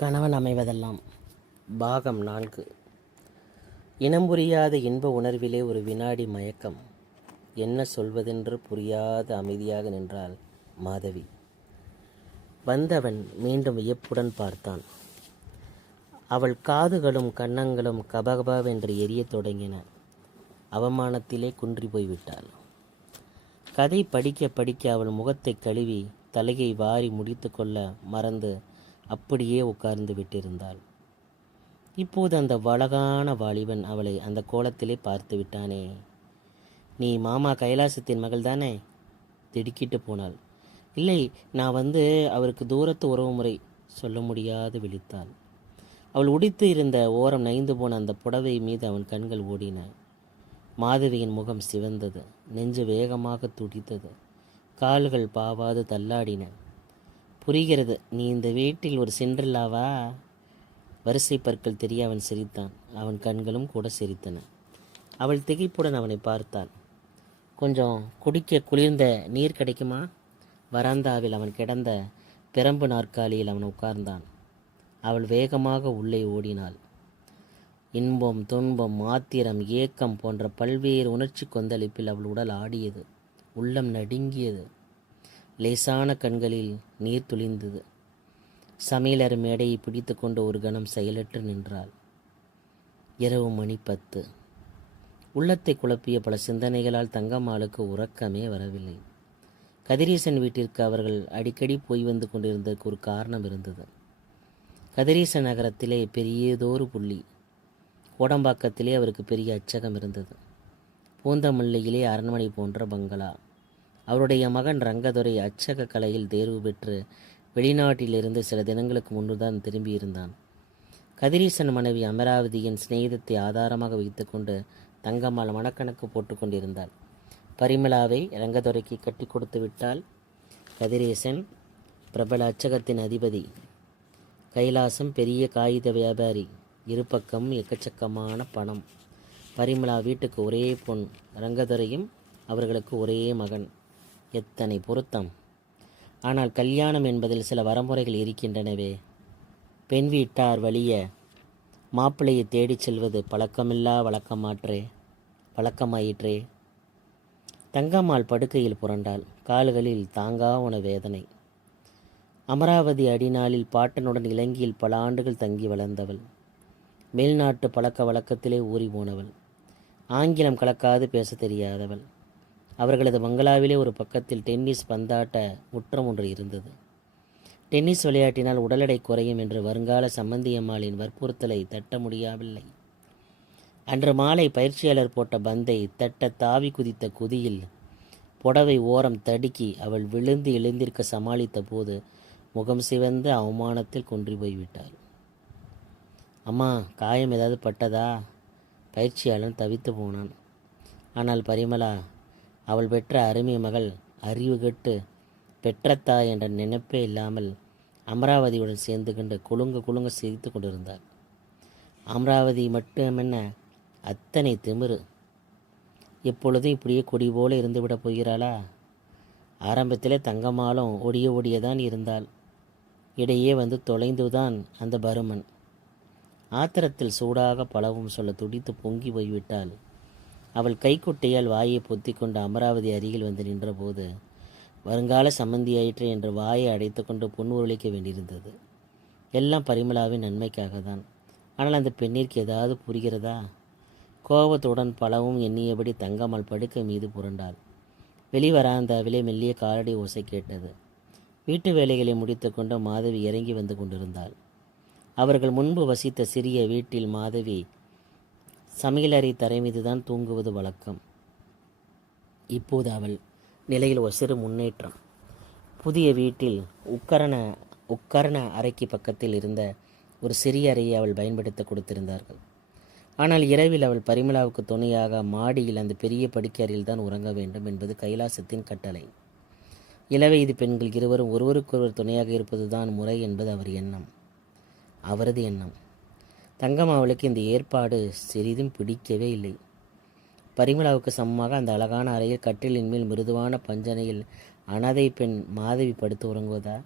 கணவன் அமைவதெல்லாம் பாகம் 4. இனம் புரியாத இன்ப உணர்விலே ஒரு வினாடி மயக்கம். என்ன சொல்வதென்று புரியாத அமைதியாக நின்றாள் மாதவி. வந்தவன் மீண்டும் வியப்புடன் பார்த்தான். அவள் காதுகளும் கன்னங்களும் கபகபாவென்று எரியத் தொடங்கின. அவமானத்திலே குன்றி போய்விட்டாள். கதை படிக்க படிக்க அவள் முகத்தை கழுவி தலையை வாரி முடித்து கொள்ள மறந்து அப்படியே உட்கார்ந்து விட்டிருந்தாள். இப்போது அந்த அழகான வாலிபன் அவளை அந்த கோலத்திலே பார்த்து விட்டானே. நீ மாமா கைலாசத்தின் மகள் தானே? திடுக்கிட்டு போனாள். இல்லை, நான் அவருக்கு தூரத்து உறவு முறை சொல்ல முடியாது விழித்தாள். அவள் உடித்து இருந்த ஓரம் நைந்து போன அந்த புடவை மீது அவன் கண்கள் ஓடின. மாதவியின் முகம் சிவந்தது. நெஞ்சு வேகமாக துடித்தது. கால்கள் பாவாது தள்ளாடின. புரிகிறது, நீ இந்த வீட்டில் ஒரு சிண்ட்ரெல்லாவா? வரிசை பற்கள் தெரிய அவன் சிரித்தான். அவன் கண்களும் கூட சிரித்தன. அவள் திகைப்புடன் அவனை பார்த்தாள். கொஞ்சம் குடிக்க குளிர்ந்த நீர் கிடைக்குமா? வராந்தாவில் அவன் கிடந்த பிரம்பு நாற்காலியில் அவன் உட்கார்ந்தான். அவள் வேகமாக உள்ளே ஓடினாள். இன்பம், துன்பம், ஆத்திரம், ஏக்கம் போன்ற பல்வேறு உணர்ச்சி கொந்தளிப்பில் அவள் உடல் ஆடியது. உள்ளம் நடுங்கியது. லேசான கண்களில் நீர் துளிந்தது. சமையலறை மேடையை பிடித்து கொண்டு ஒரு கணம் செயலற்று நின்றாள். இரவு மணி 10. உள்ளத்தை குழப்பிய பல சிந்தனைகளால் தங்கம்மாளுக்கு உறக்கமே வரவில்லை. கதிரீசன் வீட்டிற்கு அவர்கள் அடிக்கடி போய் வந்து கொண்டிருந்ததற்கு ஒரு காரணம் இருந்தது. கதிரீசன் நகரத்திலே பெரியதொரு புள்ளி. கோடம்பாக்கத்திலே அவருக்கு பெரிய அச்சகம் இருந்தது. பூந்தமல்லியிலே அரண்மனை போன்ற பங்களா. அவருடைய மகன் ரங்கதுரை அச்சக கலையில் தேர்வு பெற்று வெளிநாட்டிலிருந்து சில தினங்களுக்கு முன்னுதான் திரும்பியிருந்தான். கதிரீசன் மனைவி அமராவதியின் சிநேகிதத்தை ஆதாரமாக வைத்துக்கொண்டு தங்கம்மாள் மனக்கணக்கு போட்டு கொண்டிருந்தாள். பரிமளாவை ரங்கதுரைக்கு கட்டி கொடுத்து விட்டால் கதிரேசன் பிரபல அச்சகத்தின் அதிபதி. கைலாசம் பெரிய காகித வியாபாரி. இருபக்கம் எக்கச்சக்கமான பணம். பரிமளா வீட்டுக்கு ஒரே பொன். ரங்கதுரையும் அவர்களுக்கு ஒரே மகன். எத்தனை பொருத்தம்! ஆனால் கல்யாணம் என்பதில் சில வரமுறைகள் இருக்கின்றனவே. பெண் வீட்டார் வழிய மாப்பிள்ளையை தேடிச் செல்வது பழக்கமில்லா வழக்கமாயிற்றே. தங்கம்மாள் படுக்கையில் புரண்டாள். கால்களில் தாங்கா உன வேதனை. அமராவதி அடிநாளில் பாட்டனுடன் இலங்கையில் பல ஆண்டுகள் தங்கி வளர்ந்தவள். மேல்நாட்டு பழக்க வழக்கத்திலே ஊறி போனவள். ஆங்கிலம் கலக்காது பேச தெரியாதவள். அவர்களது பங்களாவிலே ஒரு பக்கத்தில் டென்னிஸ் பந்தாட்ட முற்றம் ஒன்று இருந்தது. டென்னிஸ் விளையாட்டினால் உடல் எடை குறையும் என்று வருங்கால சம்பந்தியம்மாளின் வற்புறுத்தலை தட்ட முடியவில்லை. அன்று மாலை பயிற்சியாளர் போட்ட பந்தை தட்ட தாவி குதித்த குதியில் புடவை ஓரம் தடுக்கி அவள் விழுந்து எழுந்திருக்க சமாளித்த போது முகம் சிவந்த அவமானத்தில் குன்றி போய்விட்டாள். அம்மா, காயம் ஏதாவது பட்டதா? பயிற்சியாளன் தவித்து போனான். ஆனால் பரிமளா, அவள் பெற்ற அருமை மகள், அறிவு கெட்டு பெற்றத்தாய் என்ற நினைப்பே இல்லாமல் அமராவதியுடன் சேர்ந்து கொண்டு குலுங்க சிரித்து கொண்டிருந்தாள். அமராவதி மட்டுமென்ன, அத்தனை திமிரு! எப்பொழுதும் இப்படியே கொடி போல இருந்துவிடப் போகிறாளா? ஆரம்பத்திலே தங்கம்மாளும் ஓடியதான் இருந்தாள். இடையே வந்து தொலைந்துதான் அந்த பருமன். ஆத்திரத்தில் சூடாக பலவும் சொல்ல துடித்து பொங்கி போய்விட்டாள். அவள் கைக்குட்டையால் வாயை பொத்தி கொண்டு அமராவதி அருகில் வந்து நின்றபோது வருங்கால சம்மந்தியாயிற்று என்று வாயை அடைத்து கொண்டு புன்முறுவலிக்க வேண்டியிருந்தது. எல்லாம் பரிமளாவின் நன்மைக்காக தான். ஆனால் அந்த பெண்ணிற்கு ஏதாவது புரிகிறதா? கோபத்துடன் பலவும் எண்ணியபடி தங்கம்மாள் படுக்கை மீது புரண்டாள். வெளிவராந்தாவிலே மெல்லிய காலடி ஓசை கேட்டது. வீட்டு வேலைகளை முடித்து கொண்டு மாதவி இறங்கி வந்து கொண்டிருந்தாள். அவர்கள் முன்பு வசித்த சிறிய வீட்டில் மாதவி சமையலறை தரை மீதுதான் தூங்குவது வழக்கம். இப்போது அவள் நிலையில் ஒரு சிறு முன்னேற்றம். புதிய வீட்டில் உட்கரண அறைக்கு பக்கத்தில் இருந்த ஒரு சிறிய அறையை அவள் பயன்படுத்த கொடுத்திருந்தார்கள். ஆனால் இரவில் அவள் பரிமளாவுக்கு துணையாக மாடியில் அந்த பெரிய படுக்கையறையில் தான் உறங்க வேண்டும் என்பது கைலாசத்தின் கட்டளை. இளவயது பெண்கள் இருவரும் ஒருவருக்கொருவர் துணையாக இருப்பதுதான் முறை என்பது அவரது எண்ணம். தங்கம் அவளுக்கு இந்த ஏற்பாடு சிறிதும் பிடிக்கவே இல்லை. பரிமளாவுக்கு சமமாக அந்த அழகான அறையில் கட்டிலின் மேல் மிருதுவான பஞ்சனையில் அனாதை பெண் மாதவி படுத்து உறங்குவதா?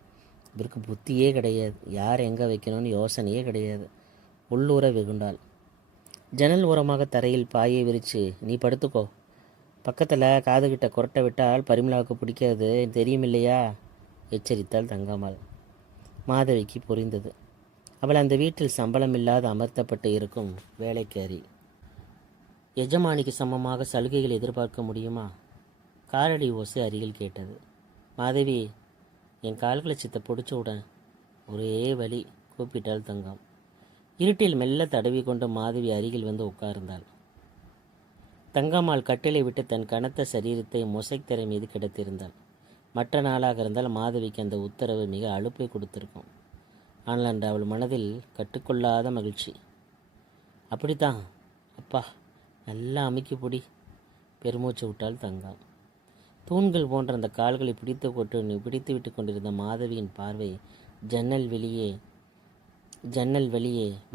இவருக்கு புத்தியே கிடையாது. யார் எங்கே வைக்கணும்னு யோசனையே கிடையாது. உள்ளூர வெகுண்டாள். ஜன்னல் ஓரமாக தரையில் பாயை விரித்து, நீ படுத்துக்கோ, பக்கத்தில் காதுகிட்ட குரட்டை விட்டால் பரிமளாவுக்கு பிடிக்காது தெரியும் இல்லையா, எச்சரித்தாள் தங்கம்மாள். மாதவிக்கு புரிந்தது. அவள் அந்த வீட்டில் சம்பளமில்லாது அமர்த்தப்பட்டு இருக்கும் வேலைக்காரி. எஜமானிக்கு சமமாக சலுகைகள் எதிர்பார்க்க முடியுமா? காலடி ஓசை அருகில் கேட்டது. மாதவி, என் கால்களை சித்த பிடிச்ச உடன் ஒரே வலி, கூப்பிட்டாள் தங்கம். இருட்டில் மெல்ல தடவி கொண்டு மாதவி அருகில் வந்து உட்கார்ந்தாள். தங்கம்மாள் கட்டிலை விட்டு தன் கனத்த சரீரத்தை மொசைத்தரை மீது கிடத்திருந்தாள். மற்ற நாளாக இருந்தால் மாதவிக்கு அந்த உத்தரவு மிக அலுப்பை கொடுத்திருக்கும். ஆனால் அன்று அவள் மனதில் கட்டுக்கொள்ளாத மகிழ்ச்சி. அப்படித்தான், அப்பா நல்லா அமுக்கி பிடி, பெருமூச்சு விட்டாள் தங்கம். தூண்கள் போன்ற அந்த கால்களை பிடித்து விட்டு கொண்டிருந்த மாதவியின் பார்வை ஜன்னல்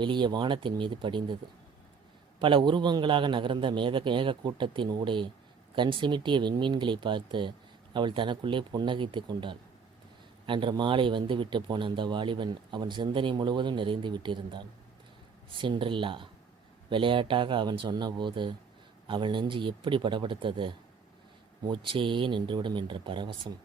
வெளியே வானத்தின் மீது படிந்தது. பல உருவங்களாக நகர்ந்த மேக கூட்டத்தின் ஊடே கண் சிமிட்டிய விண்மீன்களை பார்த்து அவள் தனக்குள்ளே புன்னகைத்து கொண்டாள். அன்று மாலை வந்துவிட்டு போன அந்த வாலிபன் அவன் சிந்தனை முழுவதும் நிறைந்து விட்டிருந்தான். சிண்ட்ரெல்லா விளையாட்டாக அவன் சொன்னபோது அவள் நெஞ்சு எப்படி படபடுத்தது. மூச்சே நின்றுவிடும் என்ற பரவசம்.